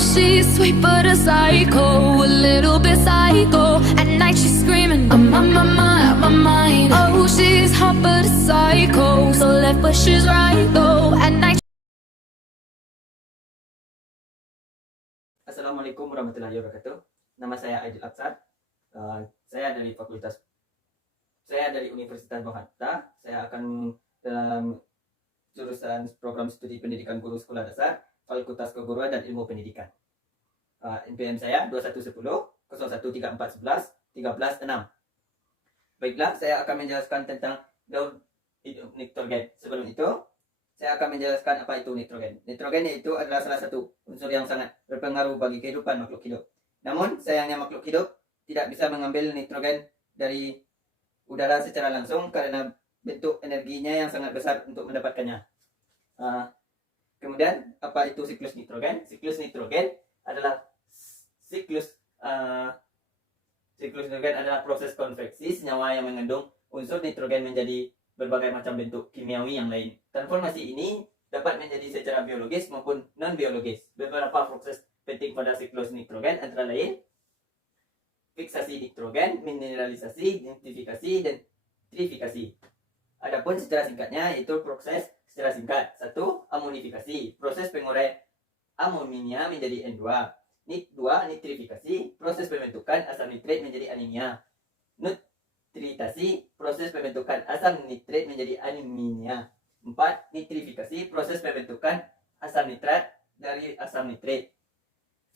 she's sweet but a psycho, a little bit psycho. At night she's screaming, I'm on my mind, on my mind. Oh, she's hot but a psycho, so left but she's right though. At night. Assalamualaikum warahmatullahi wabarakatuh. Nama saya Aidil Aksar. Saya dari Universitas Bang Hatta. Saya akan dalam jurusan program studi pendidikan guru sekolah dasar, Fakultas Keguruan dan Ilmu Pendidikan. NPM saya 2110 013411 136. Baiklah, saya akan menjelaskan tentang daun hidup nitrogen. Sebelum itu, saya akan menjelaskan apa itu nitrogen. Nitrogen itu adalah salah satu unsur yang sangat berpengaruh bagi kehidupan makhluk hidup. Namun, sayangnya makhluk hidup tidak bisa mengambil nitrogen dari udara secara langsung karena bentuk energinya yang sangat besar untuk mendapatkannya. Kemudian, apa itu siklus nitrogen? Siklus nitrogen adalah siklus nitrogen adalah proses konveksi senyawa yang mengandung unsur nitrogen menjadi berbagai macam bentuk kimiawi yang lain. Transformasi ini dapat menjadi secara biologis maupun non-biologis. Beberapa proses penting pada siklus nitrogen antara lain fiksasi nitrogen, mineralisasi, nitrifikasi, dan trifikasi. Adapun secara singkatnya itu proses secara singkat. 1. Amonifikasi, proses pengurai amonia menjadi N2. 2. Nitrifikasi, proses pembentukan asam nitrit menjadi anemia. Nitritasi, proses pembentukan asam nitrit menjadi anemia. 4. Nitrifikasi, proses pembentukan asam nitrat dari asam nitrit.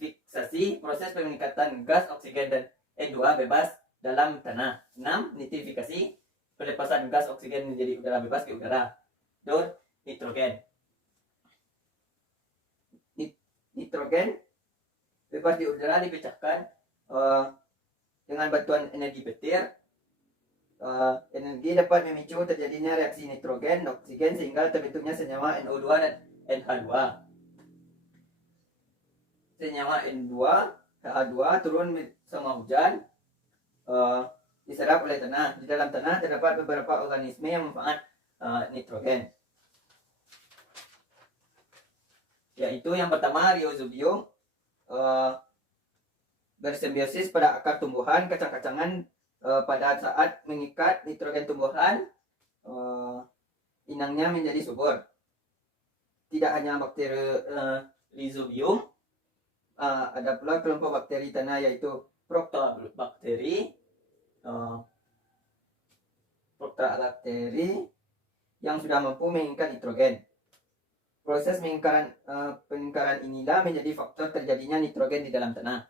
Fiksasi, proses peningkatan gas oksigen dan N2 bebas dalam tanah. 6. Nitrifikasi, pelepasan gas oksigen menjadi udara bebas ke udara. Daun nitrogen. Nitrogen bebas di udara dipecahkan dengan bantuan energi petir. Energi dapat memicu terjadinya reaksi nitrogen dan oksigen sehingga terbentuknya senyawa NO2 dan NH2. Senyawa N2 H2 turun sama hujan, diserap oleh tanah. Di dalam tanah terdapat beberapa organisme yang memanfaat nitrogen, yaitu yang pertama rhizobium, bersimbiosis pada akar tumbuhan. Kacang-kacangan pada saat mengikat nitrogen tumbuhan, inangnya menjadi subur. Tidak hanya bakteri rhizobium, ada pula kelompok bakteri tanah yaitu Proctobacteria yang sudah mampu mengikat nitrogen. Proses pengingkaran inilah menjadi faktor terjadinya nitrogen di dalam tanah.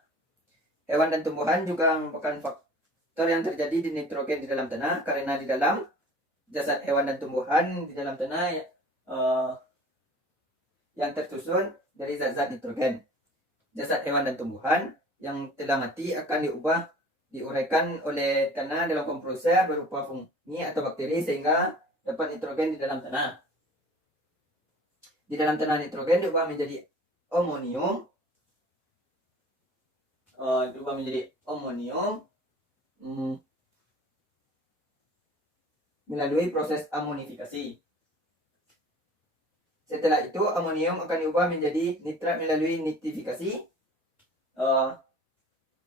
Hewan dan tumbuhan juga merupakan faktor yang terjadi di nitrogen di dalam tanah karena di dalam jasad hewan dan tumbuhan di dalam tanah yang tersusun dari zat-zat nitrogen. Jasad hewan dan tumbuhan yang telah mati akan diuraikan oleh tanah dalam komposer berupa fungi atau bakteri sehingga dapat nitrogen di dalam tanah. Di dalam tanah nitrogen diubah menjadi amonium, melalui proses amonifikasi. Setelah itu amonium akan diubah menjadi nitrat melalui nitrifikasi.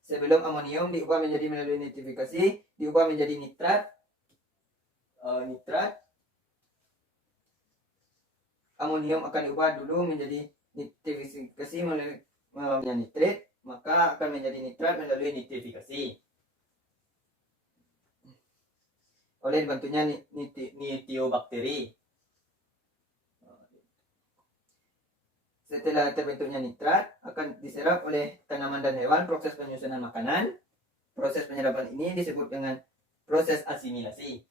Sebelum amonium diubah melalui nitrifikasi, diubah menjadi nitrat. Amonium akan diubah dulu menjadi nitrifikasi melalui nitrit, maka akan menjadi nitrat melalui nitrifikasi oleh dibantunya nitiobakteri. Setelah terbentuknya nitrat, akan diserap oleh tanaman dan hewan. Proses penyusunan makanan. Proses penyerapan ini disebut dengan proses asimilasi.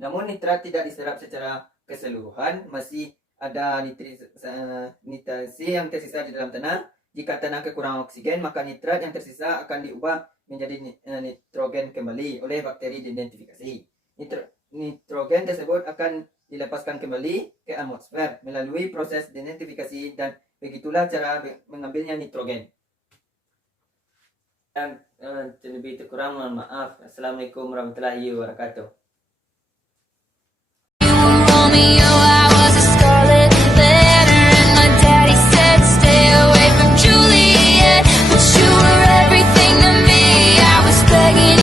Namun nitrat tidak diserap secara keseluruhan. Masih ada nitrasi yang tersisa di dalam tanah. Jika tanah kekurangan oksigen, maka nitrat yang tersisa akan diubah menjadi nitrogen kembali oleh bakteri diidentifikasi. Nitrogen tersebut akan dilepaskan kembali ke atmosfer melalui proses denitrifikasi, dan begitulah cara mengambilnya nitrogen. Dan terlebih kurang mohon maaf. Assalamualaikum warahmatullahi wabarakatuh.